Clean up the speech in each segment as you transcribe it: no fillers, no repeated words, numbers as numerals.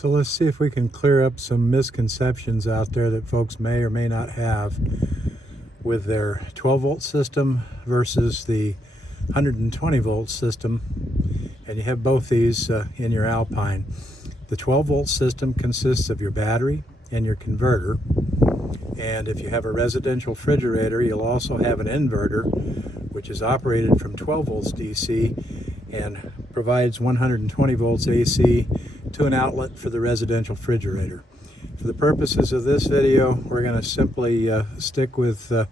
So let's see if we can clear up some misconceptions out there that folks may or may not have with their 12 volt system versus the 120 volt system. And you have both these in your Alpine. The 12 volt system consists of your battery and your converter. And if you have a residential refrigerator, you'll also have an inverter, which is operated from 12 volts DC and provides 120 volts AC to an outlet for the residential refrigerator. For the purposes of this video, we're going to simply stick with the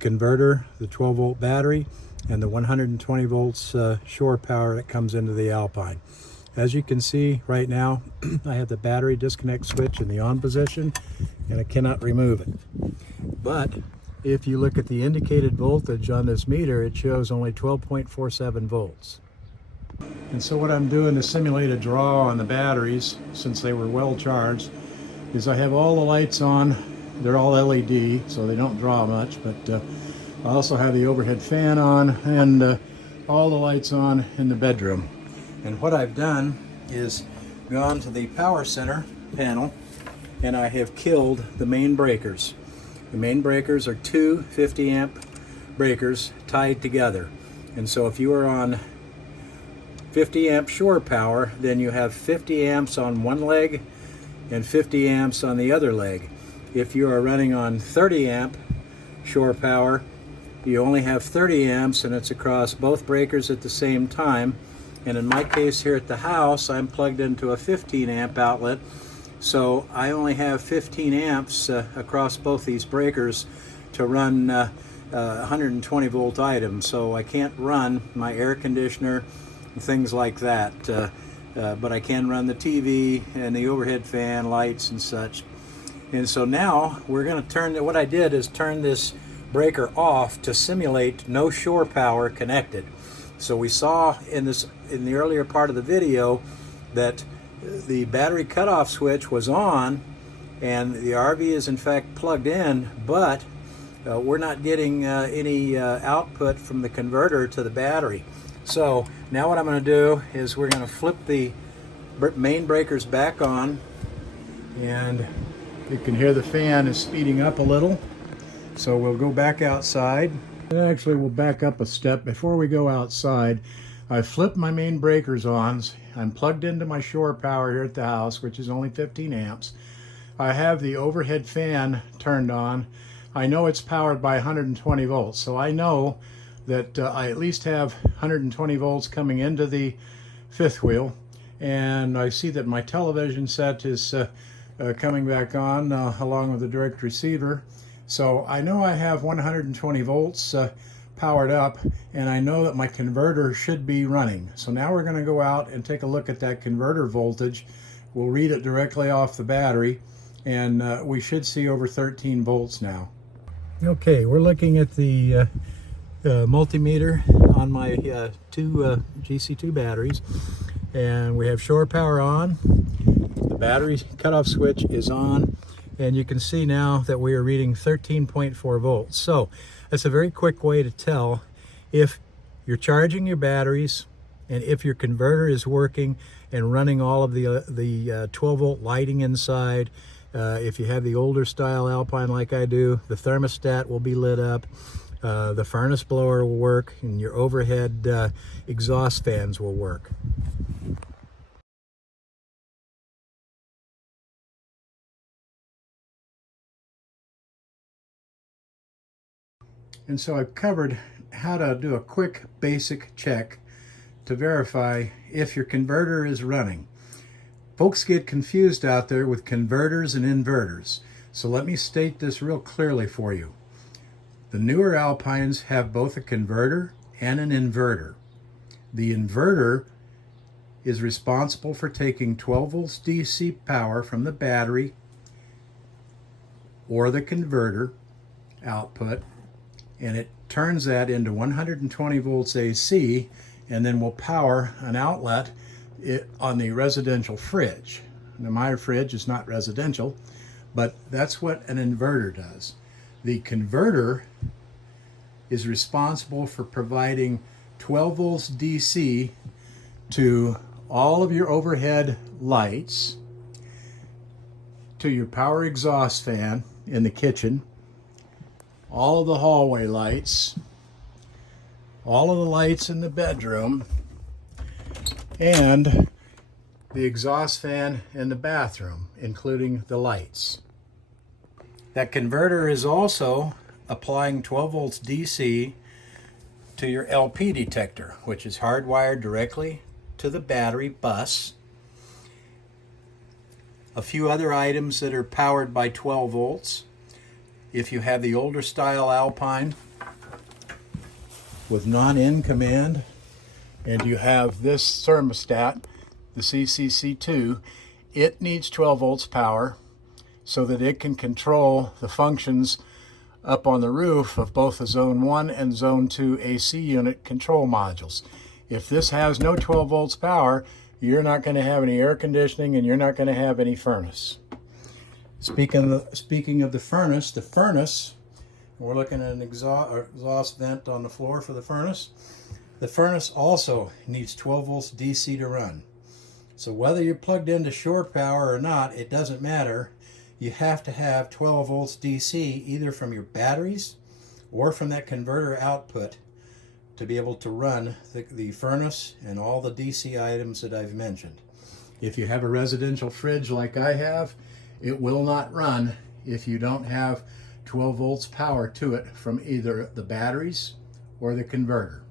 converter, the 12 volt battery, and the 120 volts shore power that comes into the Alpine. As you can see right now, I have the battery disconnect switch in the on position and I cannot remove it. But if you look at the indicated voltage on this meter, it shows only 12.47 volts. And so what I'm doing to simulate a draw on the batteries, since they were well charged, is I have all the lights on. They're all LED, so they don't draw much, but I also have the overhead fan on and all the lights on in the bedroom. And what I've done is gone to the power center panel and I have killed the main breakers. The main breakers are two 50 amp breakers tied together. And so if you are on 50 amp shore power, then you have 50 amps on one leg and 50 amps on the other leg. If you are running on 30 amp shore power, you only have 30 amps and it's across both breakers at the same time. And in my case here at the house, I'm plugged into a 15 amp outlet, so I only have 15 amps across both these breakers to run 120 volt items, so I can't run my air conditioner and things like that, but I can run the TV and the overhead fan, lights and such. And so now we're going to turn, what I did is turn this breaker off to simulate no shore power connected. So we saw in the earlier part of the video that the battery cutoff switch was on and the RV is in fact plugged in, but we're not getting any output from the converter to the battery. So now what I'm going to do is we're going to flip the main breakers back on, and you can hear the fan is speeding up a little. So we'll go back outside. And actually we'll back up a step. Before we go outside, I flipped my main breakers on. I'm plugged into my shore power here at the house, which is only 15 amps. I have the overhead fan turned on. I know it's powered by 120 volts, so I know that I at least have 120 volts coming into the fifth wheel, and I see that my television set is coming back on along with the direct receiver. So I know I have 120 volts powered up, and I know that my converter should be running. So now we're going to go out and take a look at that converter voltage. We'll read it directly off the battery, and we should see over 13 volts now. Okay, we're looking at the multimeter on my two GC2 batteries, and we have shore power on. The battery cutoff switch is on, and you can see now that we are reading 13.4 volts. So that's a very quick way to tell if you're charging your batteries and if your converter is working and running all of the 12 volt lighting inside. If you have the older style Alpine like I do, the thermostat will be lit up. The furnace blower will work, and your overhead exhaust fans will work. And so I've covered how to do a quick basic check to verify if your converter is running. Folks get confused out there with converters and inverters. So let me state this real clearly for you. The newer Alpines have both a converter and an inverter. The inverter is responsible for taking 12 volts DC power from the battery or the converter output, and it turns that into 120 volts AC, and then will power an outlet on the residential fridge. Now my fridge is not residential, but that's what an inverter does. The converter is responsible for providing 12 volts DC to all of your overhead lights to your power exhaust fan in the kitchen, all of the hallway lights, all of the lights in the bedroom, and the exhaust fan in the bathroom, including the lights. That converter is also applying 12 volts DC to your LP detector, which is hardwired directly to the battery bus. A few other items that are powered by 12 volts. If you have the older style Alpine with non-in command, and you have this thermostat, the CCC2, it needs 12 volts power so that it can control the functions up on the roof of both the Zone 1 and Zone 2 AC unit control modules. If this has no 12 volts power, you're not going to have any air conditioning and you're not going to have any furnace. Speaking of the furnace, we're looking at an exhaust vent on the floor for the furnace. The furnace also needs 12 volts DC to run. So whether you're plugged into shore power or not, it doesn't matter. You have to have 12 volts DC either from your batteries or from that converter output to be able to run the furnace and all the DC items that I've mentioned. If you have a residential fridge like I have, it will not run if you don't have 12 volts power to it from either the batteries or the converter.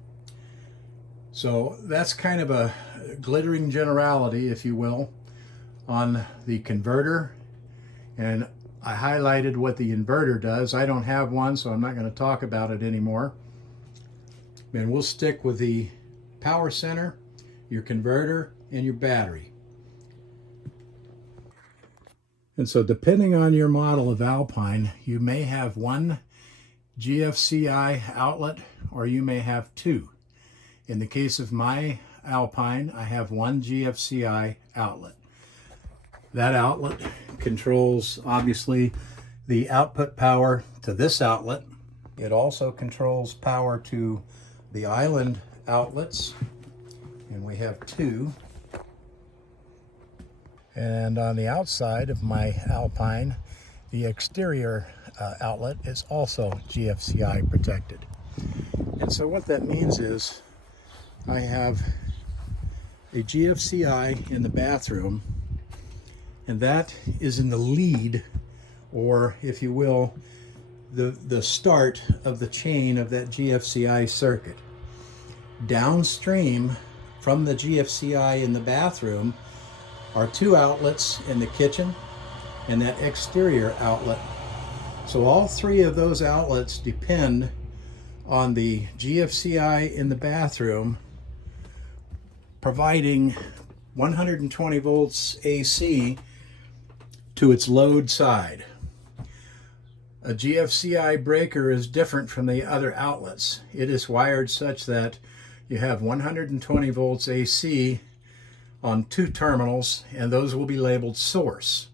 So that's kind of a glittering generality, if you will, on the converter. And I highlighted what the inverter does. I don't have one, so I'm not going to talk about it anymore. And we'll stick with the power center, your converter, and your battery. And so depending on your model of Alpine, you may have one GFCI outlet or you may have two. In the case of my Alpine, I have one GFCI outlet. That outlet controls, obviously, the output power to this outlet. It also controls power to the island outlets, and we have two. And on the outside of my Alpine, the exterior outlet is also GFCI protected. And so what that means is I have a GFCI in the bathroom, and that is in the lead, or if you will, the start of the chain of that GFCI circuit. Downstream from the GFCI in the bathroom are two outlets in the kitchen and that exterior outlet. So all three of those outlets depend on the GFCI in the bathroom providing 120 volts AC to its load side. A GFCI breaker is different from the other outlets. It is wired such that you have 120 volts AC on two terminals, and those will be labeled source.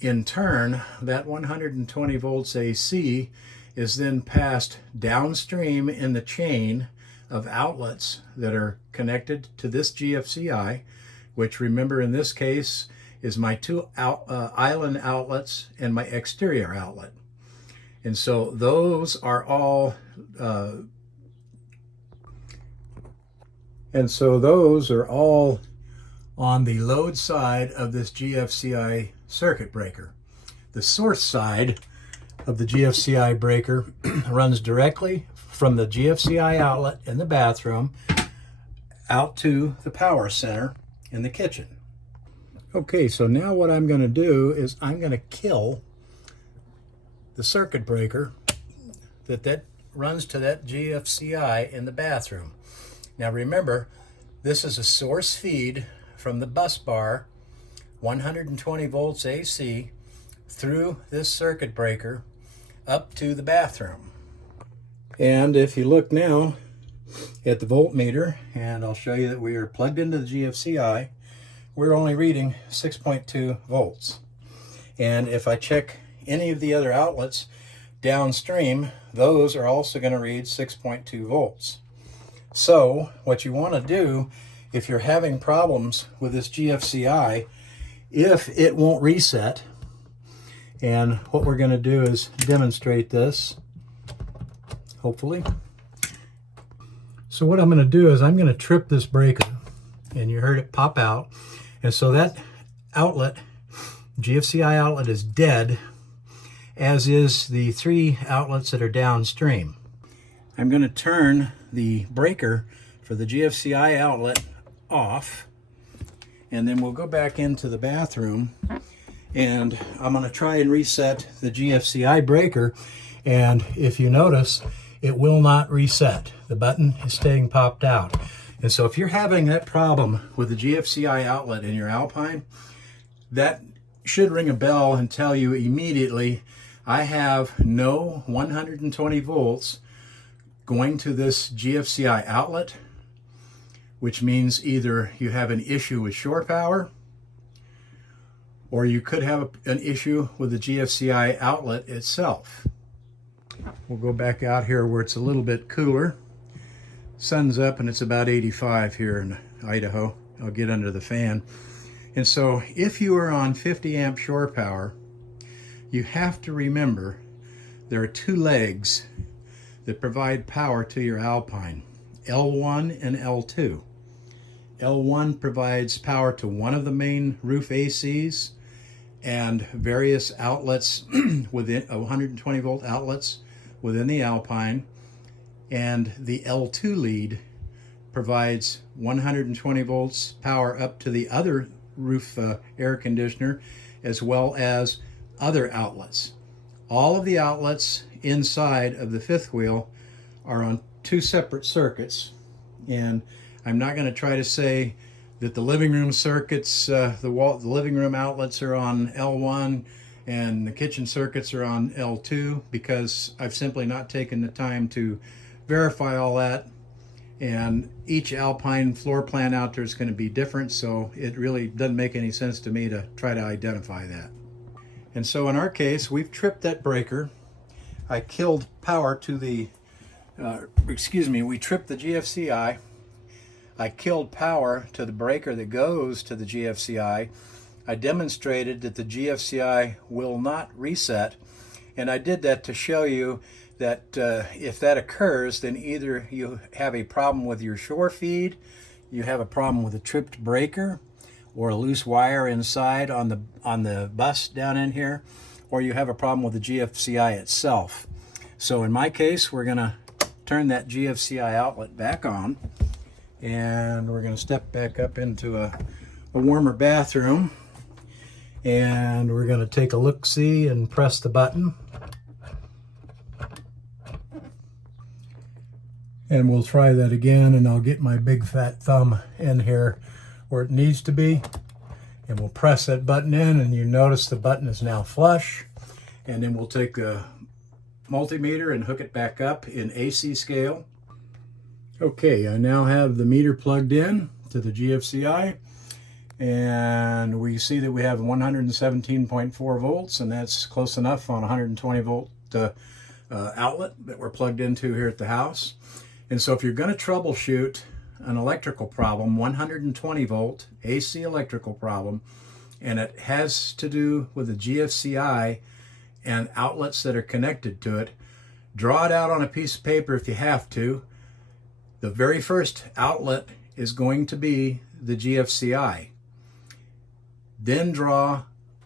In turn, that 120 volts AC is then passed downstream in the chain of outlets that are connected to this GFCI, which, remember, in this case is my two island outlets and my exterior outlet. And so those are all on the load side of this GFCI circuit breaker. The source side of the GFCI breaker runs directly from the GFCI outlet in the bathroom out to the power center in the kitchen. Okay, so now what I'm going to do is I'm going to kill the circuit breaker that runs to that GFCI in the bathroom. Now remember, this is a source feed from the bus bar, 120 volts AC, through this circuit breaker up to the bathroom. And if you look now at the voltmeter, and I'll show you that we are plugged into the GFCI, we're only reading 6.2 volts. And if I check any of the other outlets downstream, those are also going to read 6.2 volts. So what you want to do, if you're having problems with this GFCI, if it won't reset, And what we're going to do is demonstrate this, hopefully. So what I'm going to do is I'm going to trip this breaker, and you heard it pop out. And so that outlet, GFCI outlet, is dead, as is the 3 outlets that are downstream. I'm going to turn the breaker for the GFCI outlet off, and then we'll go back into the bathroom, and I'm going to try and reset the GFCI breaker. And if you notice, it will not reset. The button is staying popped out. And so if you're having that problem with the GFCI outlet in your Alpine, that should ring a bell and tell you immediately, I have no 120 volts going to this GFCI outlet, which means either you have an issue with shore power, or you could have an issue with the GFCI outlet itself. We'll go back out here where it's a little bit cooler. Sun's up and it's about 85 here in Idaho. I'll get under the fan. And so if you are on 50 amp shore power, you have to remember there are 2 legs that provide power to your Alpine, L1 and L2. L1 provides power to one of the main roof ACs and various outlets within 120 volt outlets within the Alpine, and the L2 lead provides 120 volts power up to the other roof air conditioner, as well as other outlets. All of the outlets inside of the 5th wheel are on 2 separate circuits, and I'm not going to try to say that the living room circuits, the living room outlets are on L1 and the kitchen circuits are on L2, because I've simply not taken the time to verify all that, and each Alpine floor plan out there is going to be different, so it really doesn't make any sense to me to try to identify that. And so in our case, we've tripped that breaker. I killed power to the, we tripped the GFCI. I killed power to the breaker that goes to the GFCI. I demonstrated that the GFCI will not reset, and I did that to show you that if that occurs, then either you have a problem with your shore feed, you have a problem with a tripped breaker, or a loose wire inside on the bus down in here, or you have a problem with the GFCI itself. So in my case, we're going to turn that GFCI outlet back on, and we're going to step back up into a warmer bathroom, and we're going to take a look-see and press the button. And we'll try that again, and I'll get my big fat thumb in here where it needs to be, and we'll press that button in, and you notice the button is now flush. And then we'll take the multimeter and hook it back up in AC scale. Okay, I now have the meter plugged in to the GFCI, and we see that we have 117.4 volts, and that's close enough on a 120 volt outlet that we're plugged into here at the house. And so if you're going to troubleshoot an electrical problem, 120 volt AC electrical problem, and it has to do with the GFCI and outlets that are connected to it, draw it out on a piece of paper if you have to. The very first outlet is going to be the GFCI. Then draw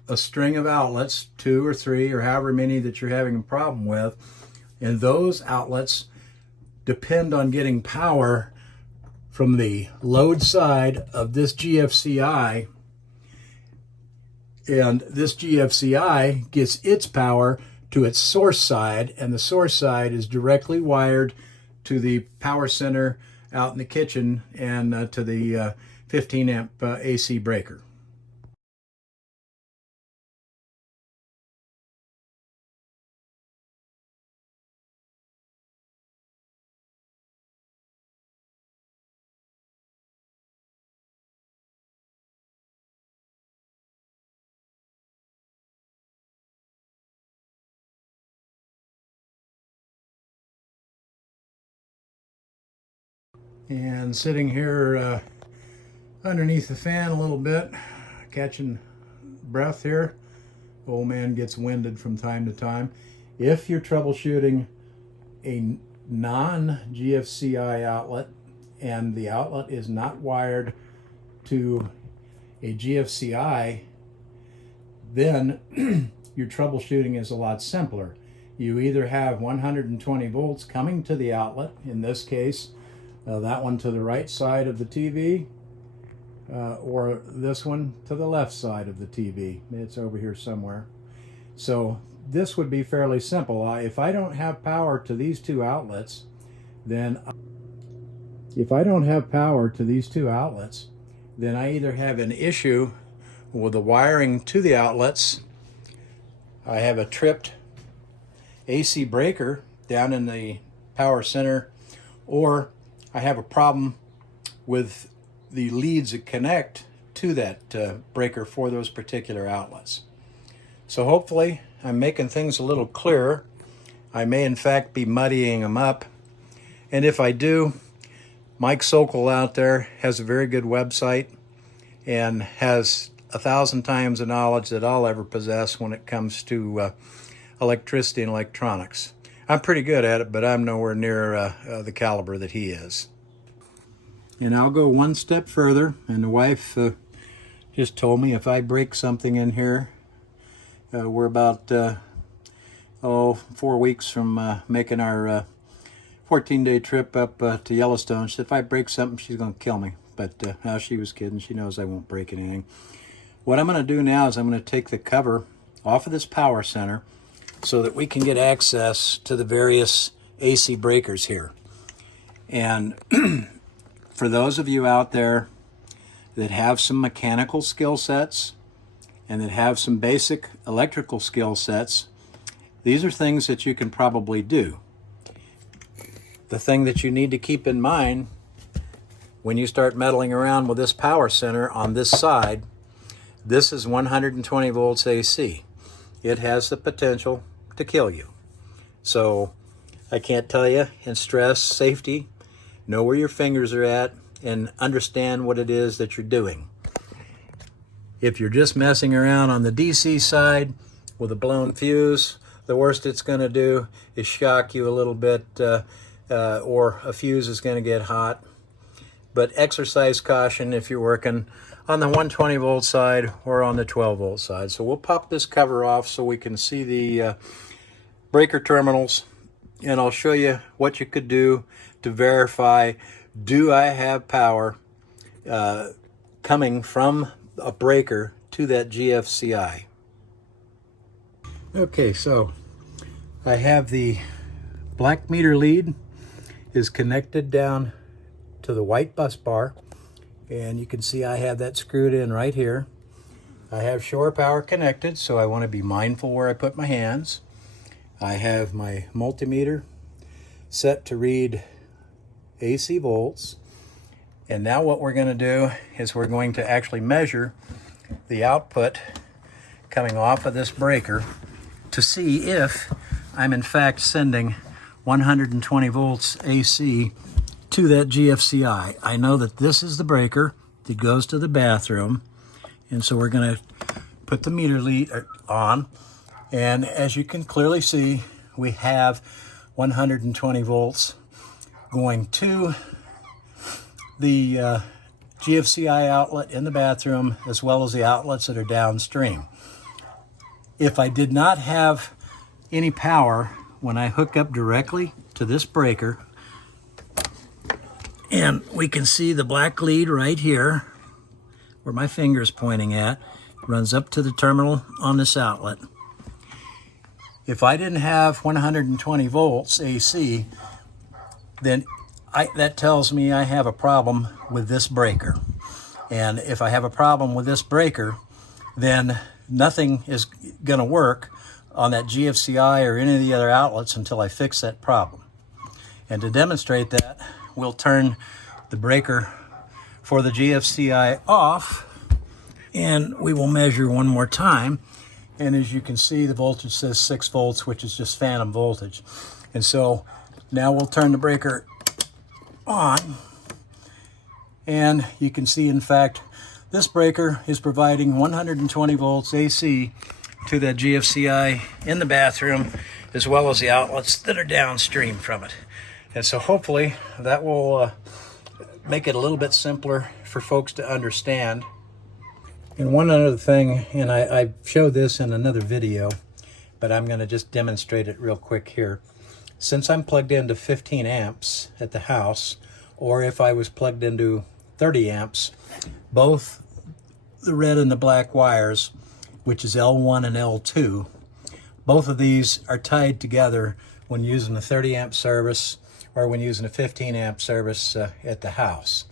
a string of outlets, 2 or 3 or however many that you're having a problem with, and those outlets depend on getting power from the load side of this GFCI, and this GFCI gets its power to its source side, and the source side is directly wired to the power center out in the kitchen and to the 15 amp AC breaker. And sitting here underneath the fan a little bit, catching breath here, Old man gets winded from time to time. If you're troubleshooting a non-GFCI outlet and the outlet is not wired to a GFCI, then your troubleshooting is a lot simpler. You either have 120 volts coming to the outlet, in this case, that one to the right side of the TV, or this one to the left side of the TV. It's over here somewhere. So this would be fairly simple. If I don't have power to these two outlets, then I either have an issue with the wiring to the outlets, I have a tripped AC breaker down in the power center, or I have a problem with the leads that connect to that breaker for those particular outlets. So hopefully I'm making things a little clearer. I may in fact be muddying them up, and if I do, Mike Sokol out there has a very good website and has 1,000 times the knowledge that I'll ever possess when it comes to electricity and electronics. I'm pretty good at it, but I'm nowhere near the caliber that he is. And I'll go one step further, and the wife just told me if I break something in here, we're about 4 weeks from making our 14-day trip up to Yellowstone. She said if I break something, she's going to kill me. But now she was kidding. She knows I won't break anything. What I'm going to do now is I'm going to take the cover off of this power center so that we can get access to the various AC breakers here. And for those of you out there that have some mechanical skill sets and that have some basic electrical skill sets, these are things that you can probably do. The thing that you need to keep in mind when you start meddling around with this power center on this side, this is 120 volts AC. It has the potential to kill you. So I can't tell you and stress safety. Know where your fingers are at and understand what it is that you're doing. If you're just messing around on the DC side with a blown fuse, the worst it's going to do is shock you a little bit, or a fuse is going to get hot. But exercise caution if you're working on the 120 volt side or on the 12 volt side. So we'll pop this cover off so we can see the breaker terminals, and I'll show you what you could do to verify, do I have power coming from a breaker to that GFCI. Okay, so I have the black meter lead is connected down to the white bus bar, and you can see I have that screwed in right here. I have shore power connected, so I want to be mindful where I put my hands. I have my multimeter set to read AC volts, and now what we're going to do is we're going to actually measure the output coming off of this breaker to see if I'm in fact sending 120 volts AC to that GFCI. I know that this is the breaker that goes to the bathroom, and so we're going to put the meter lead on, and as you can clearly see, we have 120 volts going to the GFCI outlet in the bathroom, as well as the outlets that are downstream. If I did not have any power when I hook up directly to this breaker, and we can see the black lead right here where my finger is pointing at, runs up to the terminal on this outlet. If I didn't have 120 volts AC, then that tells me I have a problem with this breaker. And if I have a problem with this breaker, then nothing is going to work on that GFCI or any of the other outlets until I fix that problem. And to demonstrate that, we'll turn the breaker for the GFCI off, and we will measure one more time. And as you can see, the voltage says 6 volts, which is just phantom voltage. And so now we'll turn the breaker on, and you can see, in fact, this breaker is providing 120 volts AC to that GFCI in the bathroom, as well as the outlets that are downstream from it. And so hopefully that will make it a little bit simpler for folks to understand. And one other thing, and I showed this in another video, but I'm going to just demonstrate it real quick here. Since I'm plugged into 15 amps at the house, or if I was plugged into 30 amps, both the red and the black wires, which is L1 and L2, both of these are tied together when using a 30 amp service or when using a 15 amp service at the house.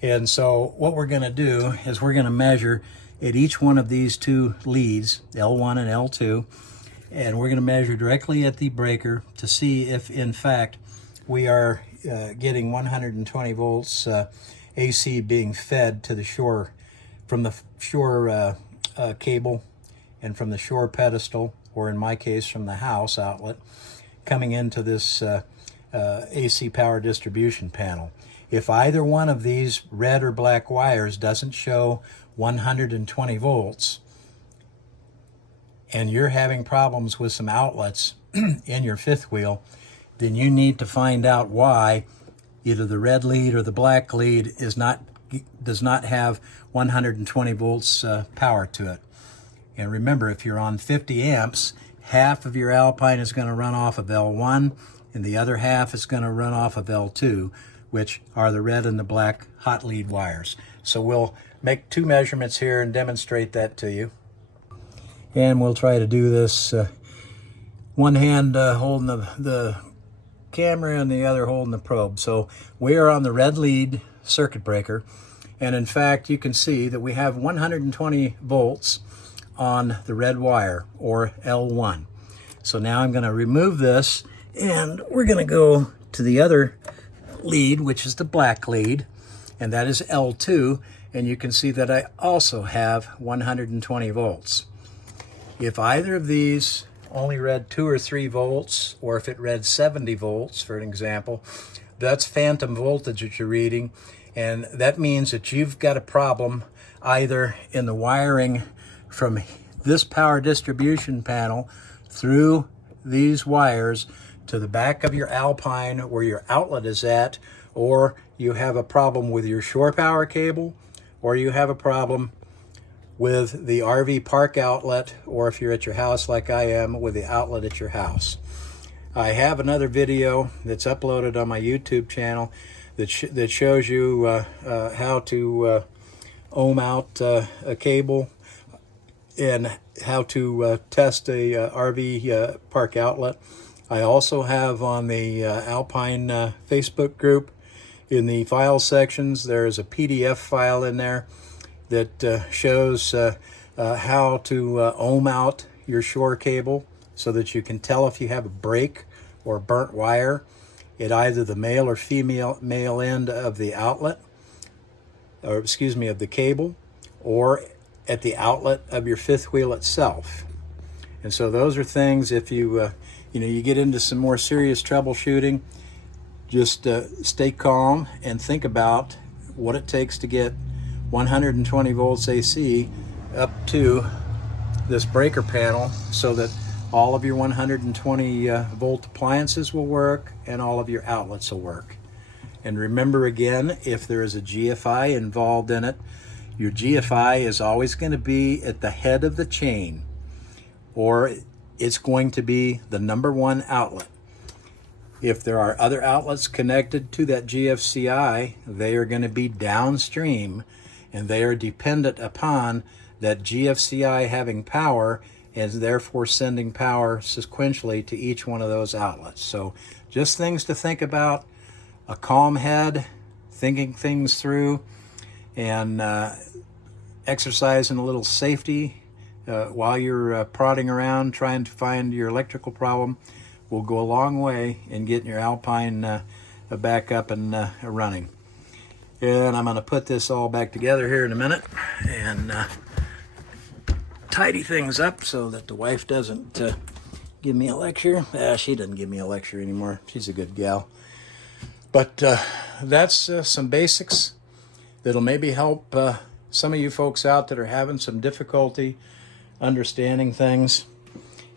And so what we're going to do is we're going to measure at each one of these two leads, L1 and L2, and we're going to measure directly at the breaker to see if in fact we are getting 120 volts AC being fed to the shore, from the shore cable and from the shore pedestal, or in my case from the house outlet, coming into this AC power distribution panel. If either one of these red or black wires doesn't show 120 volts, and you're having problems with some outlets in your fifth wheel, then you need to find out why either the red lead or the black lead does not have 120 volts power to it. And remember, if you're on 50 amps, half of your Alpine is going to run off of L1, and the other half is going to run off of L2, which are the red and the black hot lead wires. So we'll make two measurements here and demonstrate that to you. And we'll try to do this one hand holding the camera and the other holding the probe. So we are on the red lead circuit breaker, and in fact you can see that we have 120 volts on the red wire, or L1. So now I'm going to remove this, and we're going to go to the other lead, which is the black lead, and that is L2, and you can see that I also have 120 volts. If either of these only read 2 or 3 volts, or if it read 70 volts, for an example, that's phantom voltage that you're reading, and that means that you've got a problem either in the wiring from this power distribution panel through these wires to the back of your Alpine where your outlet is at, or you have a problem with your shore power cable, or you have a problem with the RV park outlet, or if you're at your house like I am, with the outlet at your house. I have another video that's uploaded on my YouTube channel that shows you how to ohm out a cable and how to test a RV park outlet. I also have on the Alpine Facebook group, in the file sections, there's a PDF file in there that shows how to ohm out your shore cable so that you can tell if you have a break or burnt wire at either the male or female end of the outlet, or excuse me, of the cable, or at the outlet of your fifth wheel itself. And so those are things, if you you get into some more serious troubleshooting, just stay calm and think about what it takes to get 120 volts AC up to this breaker panel so that all of your 120 volt appliances will work and all of your outlets will work. And remember again, if there is a GFI involved in it, your GFI is always going to be at the head of the chain, or it's going to be the #1 outlet. If there are other outlets connected to that GFCI, they are going to be downstream, and they are dependent upon that GFCI having power and therefore sending power sequentially to each one of those outlets. So just things to think about, a calm head, thinking things through, and exercising a little safety while you're prodding around trying to find your electrical problem will go a long way in getting your Alpine back up and running. And I'm going to put this all back together here in a minute and tidy things up so that the wife doesn't give me a lecture. She doesn't give me a lecture anymore. She's a good gal. But that's some basics that'll maybe help some of you folks out that are having some difficulty understanding things.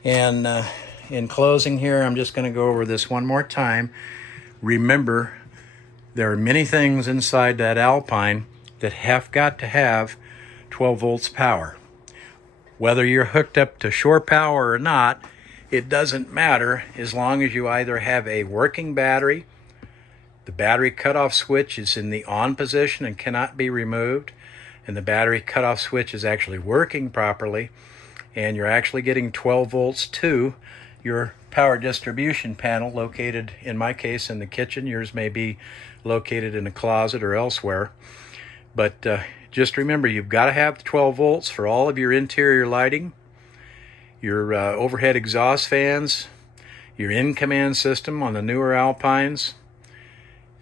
And in closing here, I'm just going to go over this one more time. Remember, there are many things inside that Alpine that have got to have 12 volts power. Whether you're hooked up to shore power or not, it doesn't matter as long as you either have a working battery, the battery cutoff switch is in the on position and cannot be removed, and the battery cutoff switch is actually working properly, and you're actually getting 12 volts to your power distribution panel located, in my case, in the kitchen. Yours may be located in a closet or elsewhere. But just remember, you've got to have the 12 volts for all of your interior lighting, your overhead exhaust fans, your in-command system on the newer Alpines,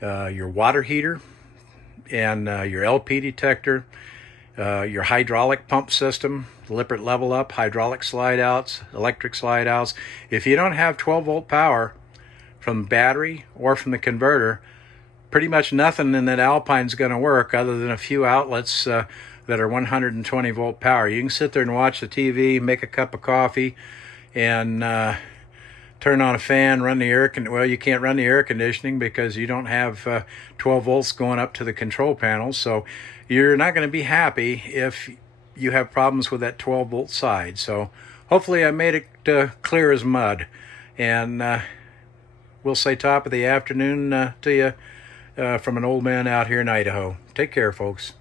your water heater, and your LP detector, your hydraulic pump system, Lippert level up, hydraulic slide outs, electric slide outs. If you don't have 12 volt power from the battery or from the converter, pretty much nothing in that Alpine's going to work other than a few outlets that are 120 volt power. You can sit there and watch the TV, make a cup of coffee, and turn on a fan, run the air conditioning. Well, you can't run the air conditioning because you don't have 12 volts going up to the control panel. So you're not going to be happy if you have problems with that 12 volt side. So hopefully I made it clear as mud. And we'll say top of the afternoon to you from an old man out here in Idaho. Take care, folks.